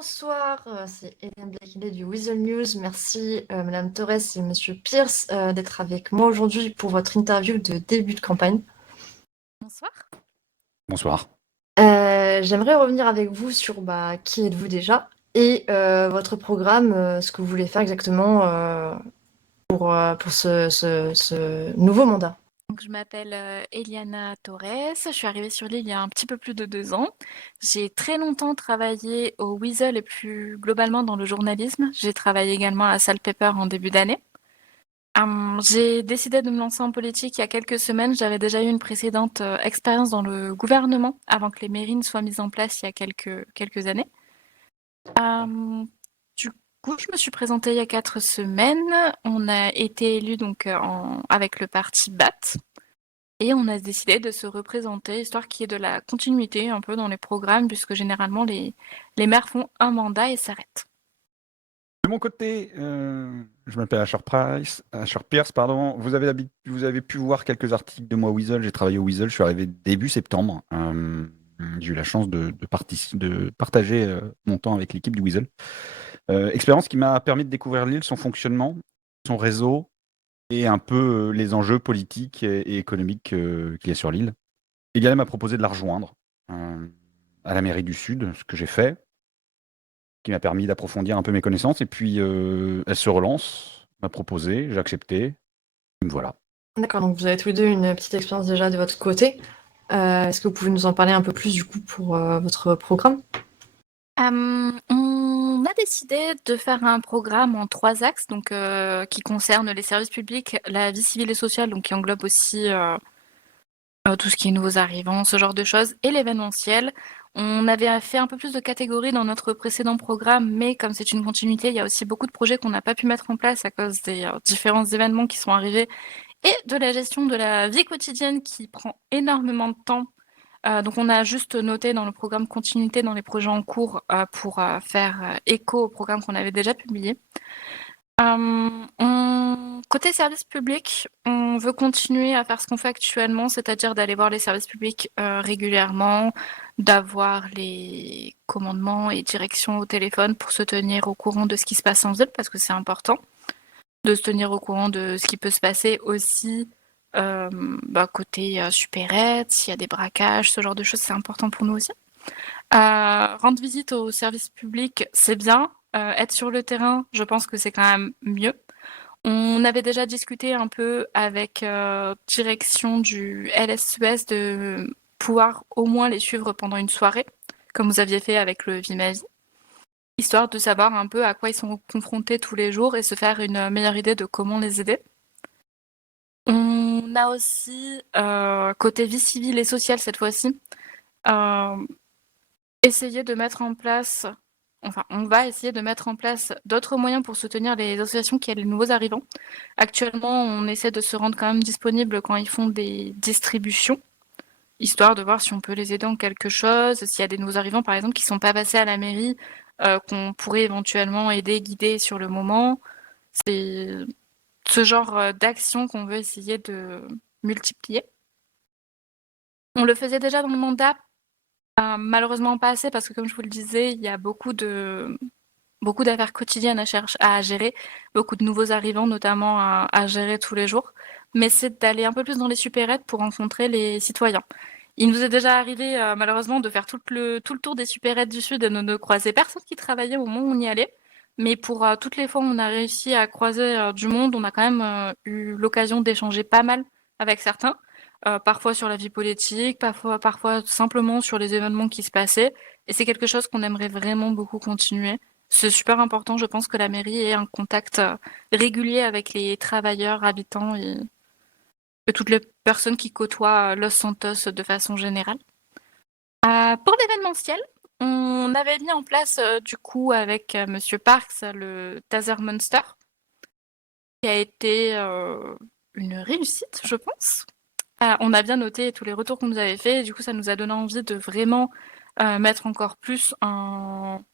Bonsoir, c'est Hélène Blakely du Weasel News. Merci Madame Torres et Monsieur Pierce d'être avec moi aujourd'hui pour votre interview de début de campagne. Bonsoir. Bonsoir. J'aimerais revenir avec vous sur qui êtes-vous déjà et votre programme, ce que vous voulez faire exactement pour ce nouveau mandat. Donc, je m'appelle Eliana Torres. Je suis arrivée sur l'île il y a un petit peu plus de 2 ans. J'ai très longtemps travaillé au Weasel et plus globalement dans le journalisme. J'ai travaillé également à Saltpepper en début d'année. J'ai décidé de me lancer en politique il y a quelques semaines. J'avais déjà eu une précédente expérience dans le gouvernement avant que les mairies ne soient mises en place il y a quelques années. Euh, du coup, je me suis présentée il y a 4 semaines. On a été élus donc avec le parti BAT. Et on a décidé de se représenter, histoire qu'il y ait de la continuité un peu dans les programmes, puisque généralement les maires font un mandat et s'arrêtent. De mon côté, je m'appelle Asher Pierce, pardon. Vous avez pu voir quelques articles de moi au Weasel. J'ai travaillé au Weasel, je suis arrivé début septembre. J'ai eu la chance de partager mon temps avec l'équipe du Weasel. Expérience qui m'a permis de découvrir l'île, son fonctionnement, son réseau et un peu les enjeux politiques et économiques qu'il y a sur l'île. Egalim m'a proposé de la rejoindre à la mairie du Sud, ce que j'ai fait, qui m'a permis d'approfondir un peu mes connaissances. Et puis, elle se relance, m'a proposé, j'ai accepté. Et me voilà. D'accord, donc vous avez tous les deux une petite expérience déjà de votre côté. Est-ce que vous pouvez nous en parler un peu plus du coup pour votre programme? On a décidé de faire un programme en 3 axes, donc qui concerne les services publics, la vie civile et sociale, donc qui englobe aussi tout ce qui est nouveaux arrivants, ce genre de choses, et l'événementiel. On avait fait un peu plus de catégories dans notre précédent programme, mais comme c'est une continuité, il y a aussi beaucoup de projets qu'on n'a pas pu mettre en place à cause des différents événements qui sont arrivés et de la gestion de la vie quotidienne qui prend énormément de temps. Donc on a juste noté dans le programme continuité dans les projets en cours pour faire écho au programme qu'on avait déjà publié. Côté service public, on veut continuer à faire ce qu'on fait actuellement, c'est-à-dire d'aller voir les services publics régulièrement, d'avoir les commandements et directions au téléphone pour se tenir au courant de ce qui se passe en ville, parce que c'est important, de se tenir au courant de ce qui peut se passer aussi côté supérette, s'il y a des braquages, ce genre de choses, c'est important pour nous aussi. Rendre visite aux services publics, c'est bien. Être sur le terrain, je pense que c'est quand même mieux. On avait déjà discuté un peu avec direction du LSES de pouvoir au moins les suivre pendant une soirée, comme vous aviez fait avec le Vimavi, histoire de savoir un peu à quoi ils sont confrontés tous les jours et se faire une meilleure idée de comment les aider. On a aussi, côté vie civile et sociale cette fois-ci, essayé de mettre en place, enfin, on va essayer de mettre en place d'autres moyens pour soutenir les associations qui aident les nouveaux arrivants. Actuellement, on essaie de se rendre quand même disponible quand ils font des distributions, histoire de voir si on peut les aider en quelque chose, s'il y a des nouveaux arrivants, par exemple, qui sont pas passés à la mairie, qu'on pourrait éventuellement aider, guider sur le moment. C'est ce genre d'action qu'on veut essayer de multiplier. On le faisait déjà dans le mandat, malheureusement pas assez parce que comme je vous le disais, il y a beaucoup d'affaires quotidiennes à gérer, beaucoup de nouveaux arrivants notamment à gérer tous les jours. Mais c'est d'aller un peu plus dans les supérettes pour rencontrer les citoyens. Il nous est déjà arrivé malheureusement de faire tout le tour des supérettes du Sud et de ne croiser personne qui travaillait au moment où on y allait. Mais pour toutes les fois où on a réussi à croiser du monde, on a quand même eu l'occasion d'échanger pas mal avec certains. Parfois sur la vie politique, parfois simplement sur les événements qui se passaient. Et c'est quelque chose qu'on aimerait vraiment beaucoup continuer. C'est super important, je pense que la mairie ait un contact régulier avec les travailleurs, habitants et toutes les personnes qui côtoient Los Santos de façon générale. Pour l'événementiel, on avait mis en place du coup avec Monsieur Parks le Taser Monster, qui a été une réussite, je pense. On a bien noté tous les retours qu'on nous avait fait, et du coup ça nous a donné envie de vraiment mettre encore plus un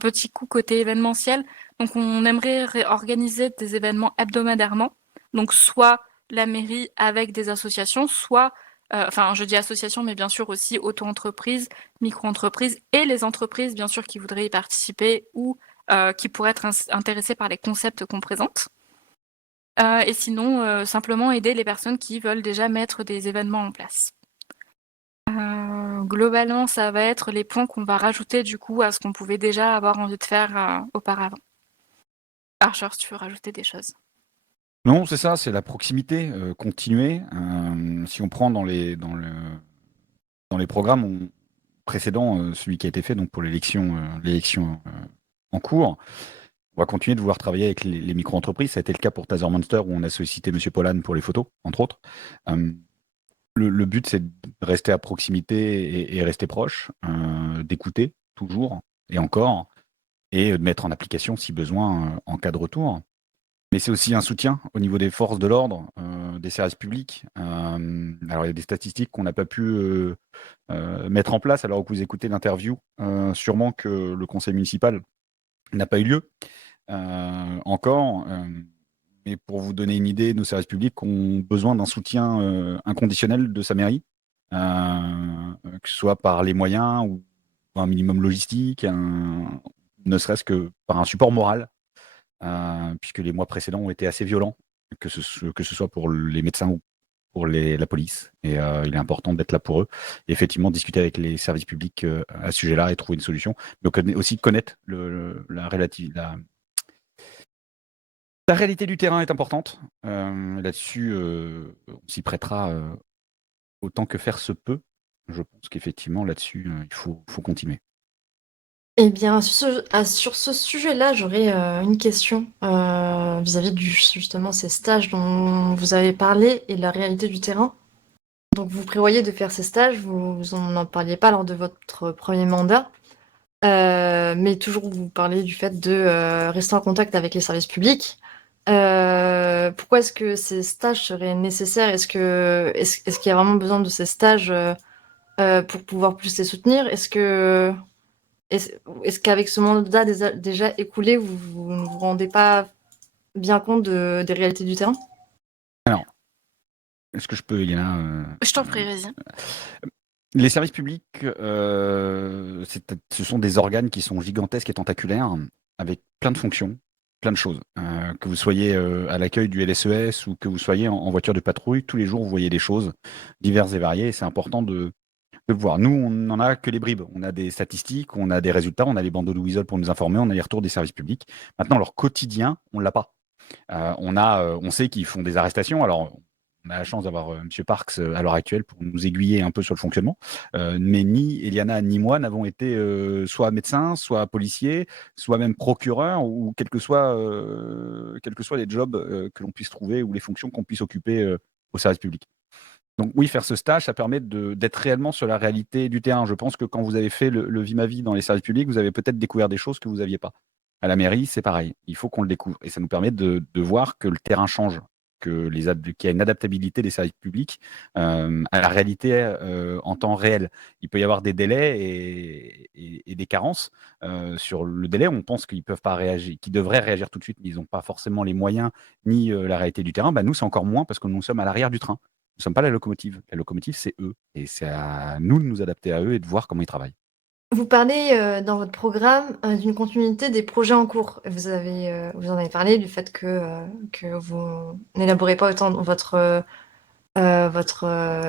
petit coup côté événementiel. Donc on aimerait organiser des événements hebdomadairement. Donc soit la mairie avec des associations, soit Enfin, je dis association, mais bien sûr aussi auto-entreprise, micro-entreprise et les entreprises, bien sûr, qui voudraient y participer ou qui pourraient être intéressées par les concepts qu'on présente. Et sinon, simplement aider les personnes qui veulent déjà mettre des événements en place. Globalement, ça va être les points qu'on va rajouter du coup à ce qu'on pouvait déjà avoir envie de faire auparavant. Archer, si tu veux rajouter des choses. Non, c'est ça, c'est la proximité, continuer. Si on prend dans les programmes précédents, celui qui a été fait donc pour l'élection en cours, on va continuer de vouloir travailler avec les micro-entreprises. Ça a été le cas pour Taser Monster où on a sollicité Monsieur Polan pour les photos, entre autres. Le but, c'est de rester à proximité et rester proche, d'écouter toujours et encore, et de mettre en application si besoin en cas de retour. Mais c'est aussi un soutien au niveau des forces de l'ordre, des services publics. Alors, il y a des statistiques qu'on n'a pas pu mettre en place alors que vous écoutez l'interview. Sûrement que le conseil municipal n'a pas eu lieu encore. Mais pour vous donner une idée, nos services publics ont besoin d'un soutien inconditionnel de sa mairie, que ce soit par les moyens ou un minimum logistique, ne serait-ce que par un support moral, puisque les mois précédents ont été assez violents, que ce soit pour les médecins ou pour la police. Et il est important d'être là pour eux. Et effectivement, discuter avec les services publics à ce sujet-là et trouver une solution. Mais aussi connaître la réalité du terrain est importante. Là-dessus, on s'y prêtera autant que faire se peut. Je pense qu'effectivement, là-dessus, il faut continuer. Eh bien, sur ce sujet-là, j'aurais une question vis-à-vis justement ces stages dont vous avez parlé et la réalité du terrain. Donc, vous prévoyez de faire ces stages, vous n'en parliez pas lors de votre premier mandat, mais toujours vous parlez du fait de rester en contact avec les services publics. Pourquoi est-ce que ces stages seraient nécessaires? Est-ce qu'il y a vraiment besoin de ces stages pour pouvoir plus les soutenir? Est-ce qu'avec ce mandat déjà écoulé, vous ne vous rendez pas bien compte des réalités du terrain? Alors, est-ce que je peux, Eliana Je t'en prie, vas-y. Les services publics, ce sont des organes qui sont gigantesques et tentaculaires, avec plein de fonctions, plein de choses. Que vous soyez à l'accueil du LSES ou que vous soyez en voiture de patrouille, tous les jours, vous voyez des choses diverses et variées. Et c'est important de le voir. Nous, on n'en a que les bribes. On a des statistiques, on a des résultats, on a les bandeaux de Weasel pour nous informer, on a les retours des services publics. Maintenant, leur quotidien, on ne l'a pas. On sait qu'ils font des arrestations. Alors, on a la chance d'avoir M. Parks à l'heure actuelle pour nous aiguiller un peu sur le fonctionnement. Mais ni Eliana ni moi n'avons été soit médecins, soit policiers, soit même procureurs, ou quels que soient les jobs que l'on puisse trouver ou les fonctions qu'on puisse occuper au service public. Donc oui, faire ce stage, ça permet d'être réellement sur la réalité du terrain. Je pense que quand vous avez fait le Vie-ma-vie dans les services publics, vous avez peut-être découvert des choses que vous n'aviez pas. À la mairie, c'est pareil. Il faut qu'on le découvre. Et ça nous permet de voir que le terrain change, qu'il y a une adaptabilité des services publics à la réalité en temps réel. Il peut y avoir des délais et des carences. Sur le délai, on pense qu'ils peuvent pas réagir, qu'ils devraient réagir tout de suite, mais ils n'ont pas forcément les moyens ni la réalité du terrain. Bah, nous, c'est encore moins parce que nous sommes à l'arrière du train. Nous ne sommes pas la locomotive. La locomotive, c'est eux. Et c'est à nous de nous adapter à eux et de voir comment ils travaillent. Vous parlez dans votre programme d'une continuité des projets en cours. Vous en avez parlé du fait que vous n'élaborez pas autant votre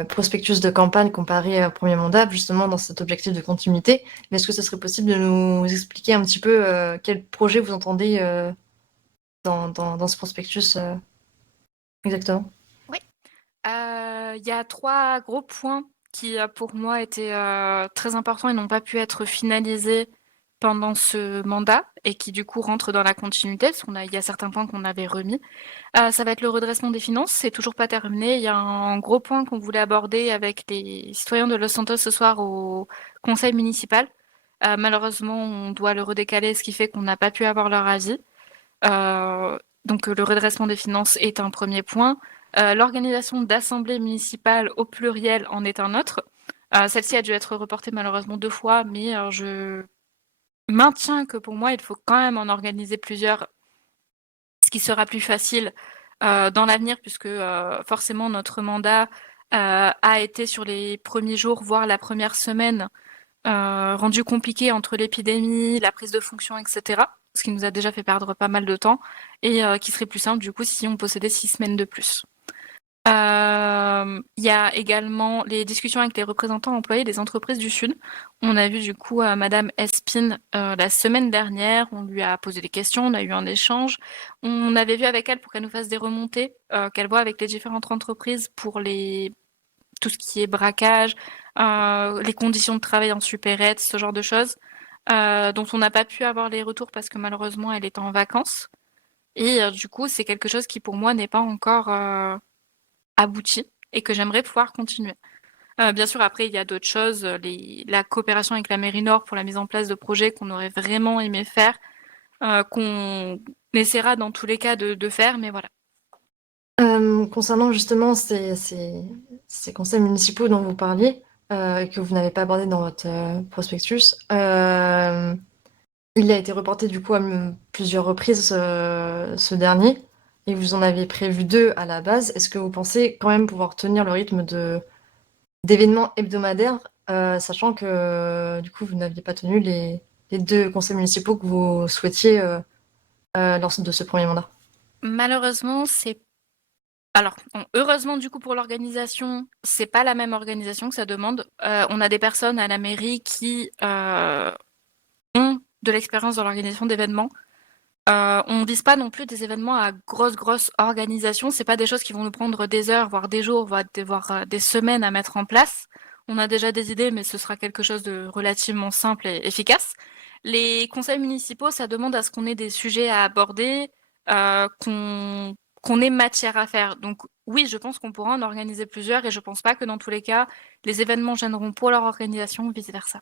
prospectus de campagne comparé au premier mandat, justement dans cet objectif de continuité. Mais est-ce que ce serait possible de nous expliquer un petit peu quel projet vous entendez dans ce prospectus exactement? Oui. Il y a 3 gros points qui, pour moi, étaient très importants et n'ont pas pu être finalisés pendant ce mandat et qui, du coup, rentrent dans la continuité, parce il y a certains points qu'on avait remis. Ça va être le redressement des finances, c'est toujours pas terminé. Il y a un gros point qu'on voulait aborder avec les citoyens de Los Santos ce soir au conseil municipal. Malheureusement, on doit le redécaler, ce qui fait qu'on n'a pas pu avoir leur avis. Donc le redressement des finances est un premier point. L'organisation d'assemblées municipales au pluriel en est un autre. Celle-ci a dû être reportée malheureusement 2 fois, mais je maintiens que pour moi, il faut quand même en organiser plusieurs, ce qui sera plus facile dans l'avenir, puisque forcément notre mandat a été sur les premiers jours, voire la première semaine, rendu compliqué entre l'épidémie, la prise de fonction, etc. Ce qui nous a déjà fait perdre pas mal de temps et qui serait plus simple du coup si on possédait 6 semaines de plus. Il y a également les discussions avec les représentants employés des entreprises du Sud. On a vu du coup Madame Espine la semaine dernière, on lui a posé des questions, on a eu un échange. On avait vu avec elle pour qu'elle nous fasse des remontées, qu'elle voit avec les différentes entreprises pour tout ce qui est braquage, les conditions de travail en supérette, ce genre de choses, dont on n'a pas pu avoir les retours parce que malheureusement elle est en vacances. Et du coup, c'est quelque chose qui pour moi n'est pas encore abouti et que j'aimerais pouvoir continuer. Bien sûr, après, il y a d'autres choses, la coopération avec la mairie Nord pour la mise en place de projets qu'on aurait vraiment aimé faire, qu'on essaiera dans tous les cas de faire, mais voilà. Concernant justement ces conseils municipaux dont vous parliez, et que vous n'avez pas abordé dans votre prospectus, il a été reporté du coup à plusieurs reprises ce dernier, et vous en avez prévu 2 à la base. Est-ce que vous pensez quand même pouvoir tenir le rythme d'événements hebdomadaires, sachant que du coup vous n'aviez pas tenu les 2 conseils municipaux que vous souhaitiez lors de ce premier mandat? Malheureusement, alors, heureusement du coup pour l'organisation, c'est pas la même organisation que ça demande. On a des personnes à la mairie qui ont de l'expérience dans l'organisation d'événements. On vise pas non plus des événements à grosse organisation. C'est pas des choses qui vont nous prendre des heures, voire des jours, voire des semaines à mettre en place. On a déjà des idées, mais ce sera quelque chose de relativement simple et efficace. Les conseils municipaux, ça demande à ce qu'on ait des sujets à aborder, qu'on ait matière à faire. Donc oui, je pense qu'on pourra en organiser plusieurs et je pense pas que dans tous les cas, les événements gêneront pour leur organisation ou vice-versa.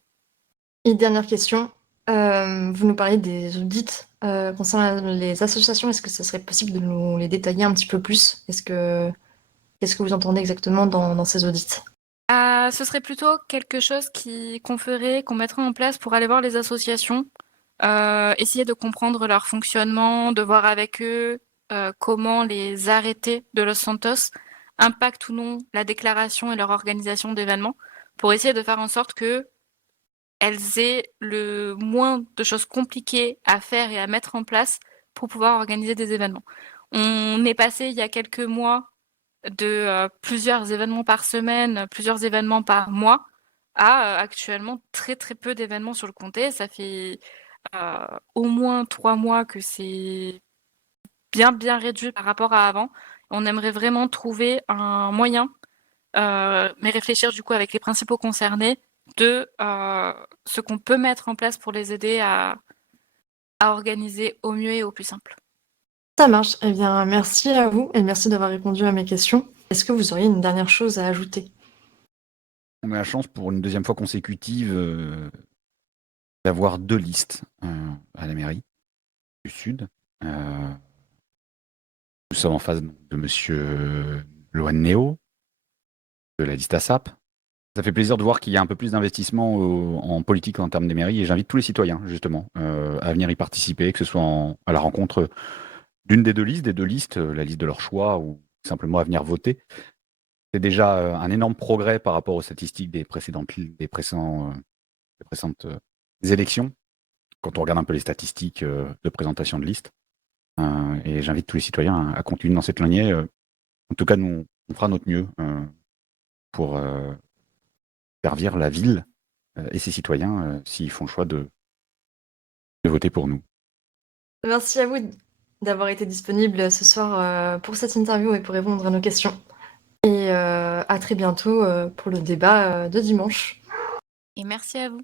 Et dernière question, vous nous parlez des audits, concernant les associations. Est-ce que ce serait possible de nous les détailler un petit peu plus? Qu'est-ce que vous entendez exactement dans ces audits? Ce serait plutôt quelque chose qu'on ferait, qu'on mettrait en place pour aller voir les associations, essayer de comprendre leur fonctionnement, de voir avec eux comment les arrêtés de Los Santos impactent ou non la déclaration et leur organisation d'événements, pour essayer de faire en sorte que elles aient le moins de choses compliquées à faire et à mettre en place pour pouvoir organiser des événements. On est passé il y a quelques mois de plusieurs événements par semaine, plusieurs événements par mois, à actuellement très très peu d'événements sur le comté. Ça fait au moins 3 mois que c'est bien réduit par rapport à avant. On aimerait vraiment trouver un moyen, mais réfléchir du coup avec les principaux concernés de ce qu'on peut mettre en place pour les aider à organiser au mieux et au plus simple. Ça marche. Eh bien, merci à vous et merci d'avoir répondu à mes questions. Est-ce que vous auriez une dernière chose à ajouter? On a la chance pour une deuxième fois consécutive d'avoir 2 listes à la mairie du Sud. Nous sommes en face de monsieur Loane Néo, de la liste ASAP. Ça fait plaisir de voir qu'il y a un peu plus d'investissement en politique en termes des mairies et j'invite tous les citoyens justement à venir y participer, que ce soit à la rencontre d'une des 2 listes, la liste de leur choix ou simplement à venir voter. C'est déjà un énorme progrès par rapport aux statistiques des précédentes élections, quand on regarde un peu les statistiques de présentation de listes. Et j'invite tous les citoyens à continuer dans cette lignée. En tout cas, nous, on fera notre mieux pour servir la ville et ses citoyens s'ils font le choix de voter pour nous. Merci à vous d'avoir été disponible ce soir pour cette interview et pour répondre à nos questions. Et à très bientôt pour le débat de dimanche. Et merci à vous.